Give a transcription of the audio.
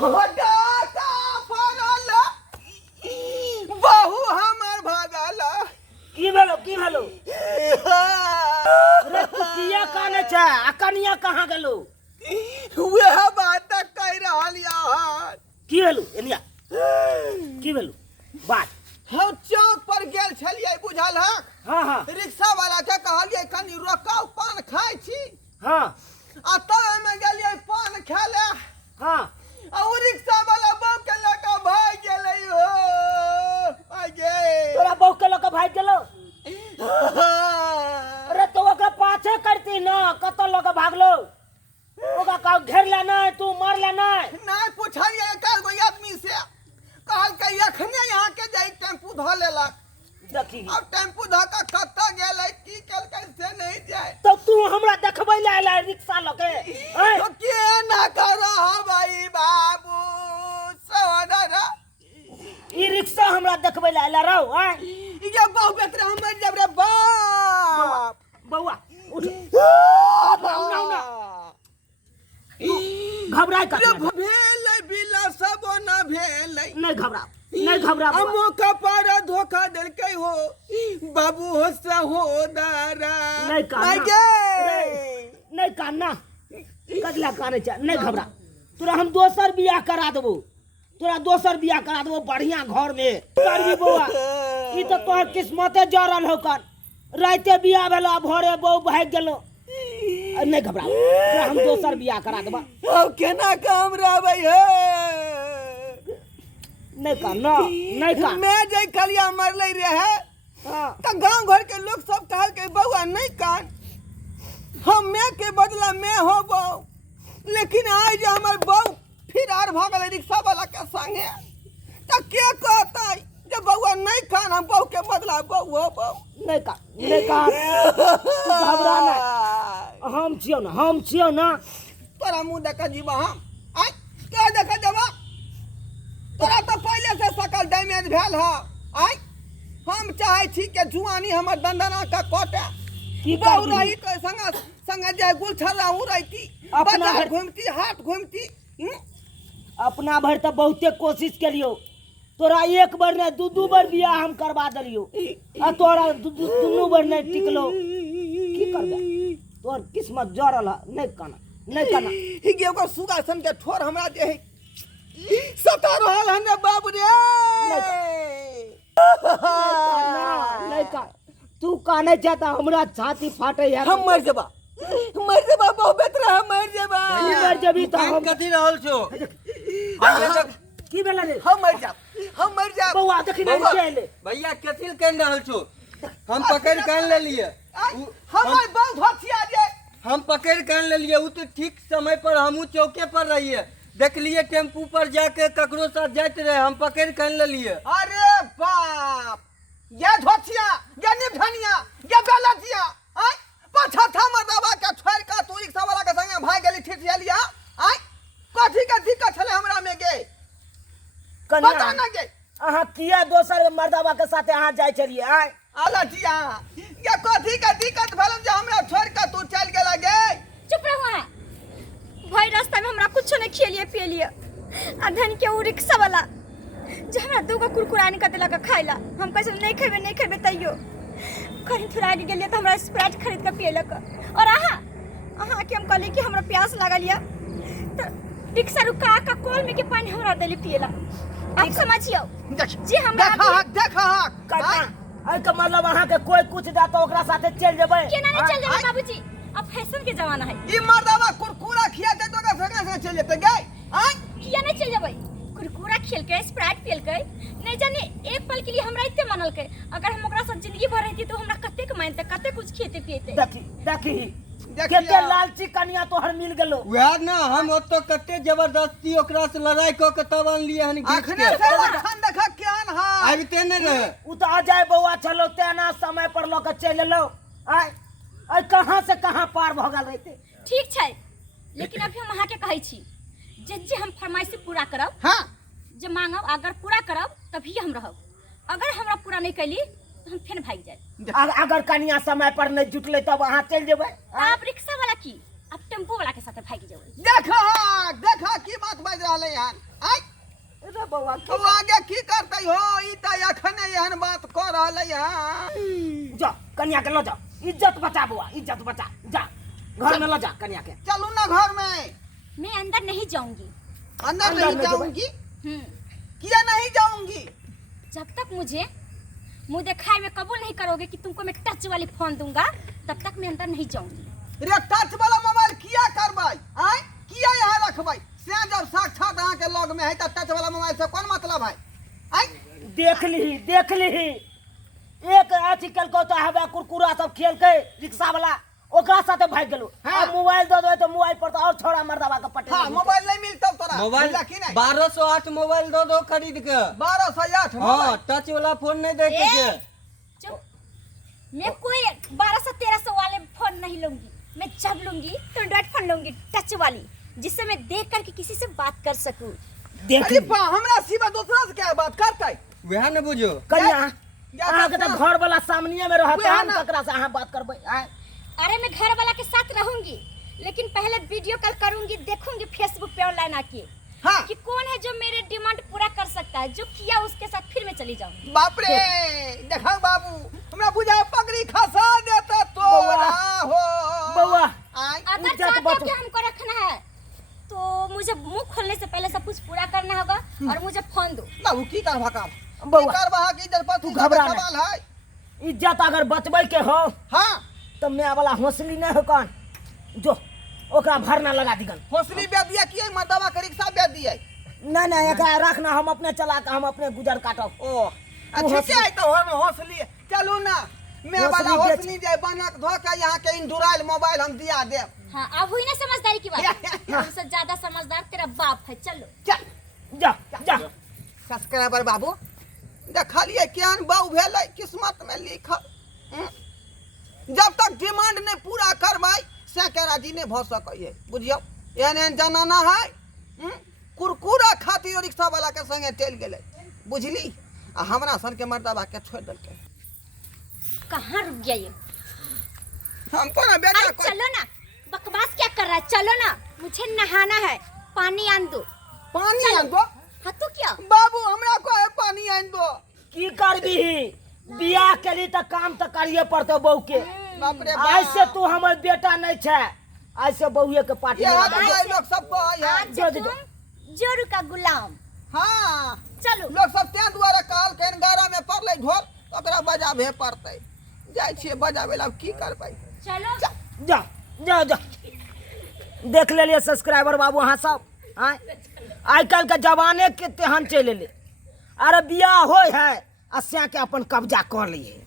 डाका फरल बहु हमर भागल की भेलो रे तू किया काने छ आ कनिया कहां गेलो वह बात कह रहल यार की भेलो एनिया की भेलो बात हम चौक पर गेल छलिए बुझल है हां रिक्शा वाला के कहलिए कनी रोकाओ पान खाइ छी हां आ तब में गेलिए पान खाले हां आ रिक्शा वाला बम के लगा भाग गेलै हो आगे तोरा बहू के लक भाग गेलो अरे तो ओकरा पाछे करती ना कत लक भागलो ओका का घेर ले नहीं तू मार ले नहीं पूछलिए एकर गो आदमी से कहल के एखने यहाँ के जाई टेम्पू ध लेलक देखी अब टेम्पू ध के कत्ता गेलै की केलकै से नहीं जाय तो तू हमरा देखबै ले आइला रिक्शा लके तो के ना कर भाई बाबू सवदरा ई रिक्शा हमरा देखबै ले आइला रहो हैं ये बहु बेतरा हम जब रे बाप बउआ उठ ना घबराई का भेलै बिला सब न भेलै नहीं घबरा हमो का पर धोखा देलकै हो बाबू हो सहोदरा नहीं काना कदला काने छ नहीं घबरा तोरा हम दोसर बियाह करा देबो बढ़िया घर में करबी बउआ ई तो तोहर किस्मते जरल हो कर राते बियाह भेलो भोरे बहू भाग गेलो नहीं घबरा हम दोसर बियाह करा देबा अब केना काम रहबै हे नहीं का मैं जे कलिया मरले रहे त गांव घर के लोग सब कहल के बउआ नहीं कान हम मैं के बदला मैं होबो लेकिन आज जे हमर बहू फिर आर भागल रिक्शा वाला के संगे त के कहतै जे बउआ नहीं कान हम बहू के बदला बहू होबो नहीं का घबरा ना हम छियो ना तोरा मुंह देख जीवा हम आई के देख देबा तोरा तो पहले से सकल डैमेज भेल है आई हम चाहे छी के जुआनी हमर दंदना का कोटे की बहु रही तो संग जाय गुलछरा उ रहती अपना बाजार घूमती हाट घूमती अपना भर तो बहुते कोशिश करियो तोरा एक बार ने दू बार बियाह हम करवा दलियो आ तोरा दुनू बार नहीं टिकलो की करबे तोर किस्मत जरल नहीं काना हिगे को सुगा सन के ठोर हमरा दे सता रहल हने बाबू रे नहीं का तू काने चाहता हमरा छाती फाटे है हम मर जेबा बहु बेतरा हम मर जबी तो हम कथी रहल छो की भेला रे हम मर जा बउआ देखि नहीं चले भैया कथी कन रहल छो हम पकड़ कर ले लिए हमर बहु धोतिया जे हम पकड़ कर ले लिए उ तो ठीक समय पर हमू चौके पर रहिए देख लिए टेम्पू पर जाके ककरो साथ जाते रहे हम पकड़ कर ले लिए अरे बाप ये धोतिया ये निभनिया ये बेलजिया आई पाछा था मर्दवा के छोड़ का तू रिक्शा वाला के संगे भाग गेली ठिठियालिया आई कथी के दिक्कत छले हमरा में गे पता न गे अहाँ किया दोसर मर्दवा के साथे अहाँ जाय छलिए आई आलजिया ये कथी के दिक्कत भेल जे हमरा छोड़ के तू चल गेला गे चुप रहो भाई रास्ता में हमरा कुछ नहीं खिलिए पिलिए आ धन के उ रिक्शा वाला जे हमरा दूगो कुरकुरा निकल देलक खाइला हम कहै नहीं खेबे तैयो कहीं थोड़ा आगे गेलिए तो हमरा स्प्राइट खरीद के पियलक और अहाँ के हम कहली कि हमरा प्यास लागल या तो रिक्शा रुका का कॉल में के पानी हमरा देली पियला आप समझियो जी हमरा देखा आई का मतलब अहाँ के कोई कुछ दा तो ओकरा साथे चल जेबै केना नहीं चल जेबै बाबूजी अब फैशन के जमाना है ई मर्दवा कुरकुरा खिया दे तो फेंका से चल जेते गे आई किया नहीं चल जेबै कुरकुरा खेल के स्प्राइट पियल के नहीं जाने एक पल के लिए हमरा इत्ते मानल के अगर हम ओकरा साथ जिंदगी भर रहती तो हमरा कते मानते कते कुछ खेते पिएते देखी केते लालची कनिया तोहर मिल गेलो वह ना हम ओतो कते जबरदस्ती ओकरा से लड़ाई क के तब आन लिए हन अखने से लखन देखा केहन हा आबिते न रहे उ तो आ जाए बउआ चलो तेना समय पर लोग चल लो आई कहां से कहां पार भ गेल रहते ठीक छै लेकिन अभी हम अहाँ के कहै छी जे हम फरमाइश पूरा करब हां जे मांगब अगर पूरा करब तभी हम रहब अगर हमरा पूरा नहीं कैली तो हम फिर भाग जाए अगर कनिया समय पर नहीं जुटले तब अहाँ चल जेबै आप रिक्शा वाला की अब टेम्पो वाला के साथ भाग जेबै देखा की बात बाज रहले यार बउआ तो आगे की करते हो ई त अखने एहन बात कर रहले हां। जा कन्या के लो जा, इज्जत बचा बुआ, इज्जत बचा। जा घर में लो जा कन्या के। चलू ना घर में। मैं अंदर नहीं जाऊंगी। अंदर अंदर नहीं में जाऊंगी। हम्म, किया नहीं जाऊंगी? जब तक मुझे मुंह दिखाए में कबूल नहीं करोगे कि तुमको मैं टच वाली फोन दूंगा, तब तक मैं अंदर नहीं जाऊंगी। रे टच वाला मोबाइल किया करबाई? आय किया यहाँ रखबाई? से जब साक्षात अहाँ के लग में है त टच वाला मोबाइल से कौन मतलब है? आय देख ली एक आजकल को तो हवा कुरकुरा सब खेल के रिक्शा वाला ओकरा साथे भाग गेलो। हाँ। अब मोबाइल दो तो मोबाइल पर तो और छोड़ा मर्दवा का पटे। हाँ मोबाइल नहीं मिलता तोरा। मोबाइल मिला कि नहीं? 1208 मोबाइल दो खरीद के। 1208 हाँ मोबाइल। टच वाला फोन नहीं देते ए, के। चुप। मैं कोई 1200-1300 वाले फोन नहीं लूंगी। मैं जब लूंगी तो एंड्रॉइड फोन लूंगी, टच वाली, जिससे मैं देख करके किसी से बात कर सकूं। देख अरे ली। बा हमरा सिवा दूसरा से क्या बात करते? वह न बुझो। कन्या या अहाँ के तो दूसरा- घर वाला सामने में रहता वह हम ना। ककरा से अहाँ बात करबै। आय अरे मैं घर वाला के साथ रहूंगी, लेकिन पहले वीडियो कॉल करूंगी, देखूंगी फेसबुक पे ऑनलाइन आके हाँ कि कौन है जो मेरे डिमांड पूरा कर सकता है। जो किया उसके साथ फिर मैं चली जाऊंगी। बाप रे देखा बाबू हमरा बुझा पगड़ी खसा देता तोरा हो। बउआ आय अगर इज्जत चाहते हो बच- कि हमको रखना है तो मुझे मुंह खोलने से पहले सब कुछ पूरा करना होगा और मुझे फोन दो। बाबू की करबा काम? बउआ, की करबा की इधर पर तू घबरा ना। सवाल है। इज्जत अगर बचबै के हो हाँ तो मैं वाला हौसली नहीं हो कौन जो ओकरा भरना लगा दिगन। हौसली बे दिया कि मर्दवा के रिक्शा बे दिए? नहीं एकरा रखना, हम अपने चला के हम अपने गुजर काटब। ओ अच्छा हौसली- है तो हम हौसली चलू ना। मैं वाला हौसली बेच- हौसली जे बनक धो के यहाँ के इंडुराइल मोबाइल हम दिया देब। हाँ, अब हुई ना समझदारी की बात। हमसे ज्यादा समझदार तेरा बाप है। चलो चल जा जा सब्सक्राइबर बाबू देखलिए केहन बहु भेलै किस्मत में लिखल। जब तक डिमांड नहीं पूरा करबै से के राजी नहीं भ सकै। बुझियो एहन एहन जनाना है कुरकुरा खातिर रिक्शा वाला के संगे चल गेलै। बुझली आ हमरा सन के मर्दबा के छोड़ देलकै। कहाँ रुक गया ये? हमको ना बेटा अरे चलो ना, बकवास क्या कर रहा है? चलो ना, मुझे नहाना है, पानी आन दो। पानी चलो। आन दो। हाँ तो क्या? बाबू हमरा को है पानी आन दो। की करबी बियाह के लिए तो काम तो करिए पड़तो बहू के। बाप रे ऐसे तू हमर बेटा नहीं छे, ऐसे बहुए के पार्टी ये में हाथ लगा में लोग सबको है। आज जो- जो- तुम जोरू का गुलाम। हाँ चलो लोग सब तें दुआरे कहल के गारा में पड़लै ढोल ओकरा बजाबे पड़तै। जाइ छियै बजाबे ला अब की करबै। चलो जा जा जा देख ले सब्सक्राइबर बाबू अहाँ सब। आई कल के जमाने के तेहन चल ले। अरे बियाह होय है आ से के अपन कब्जा कर लिए।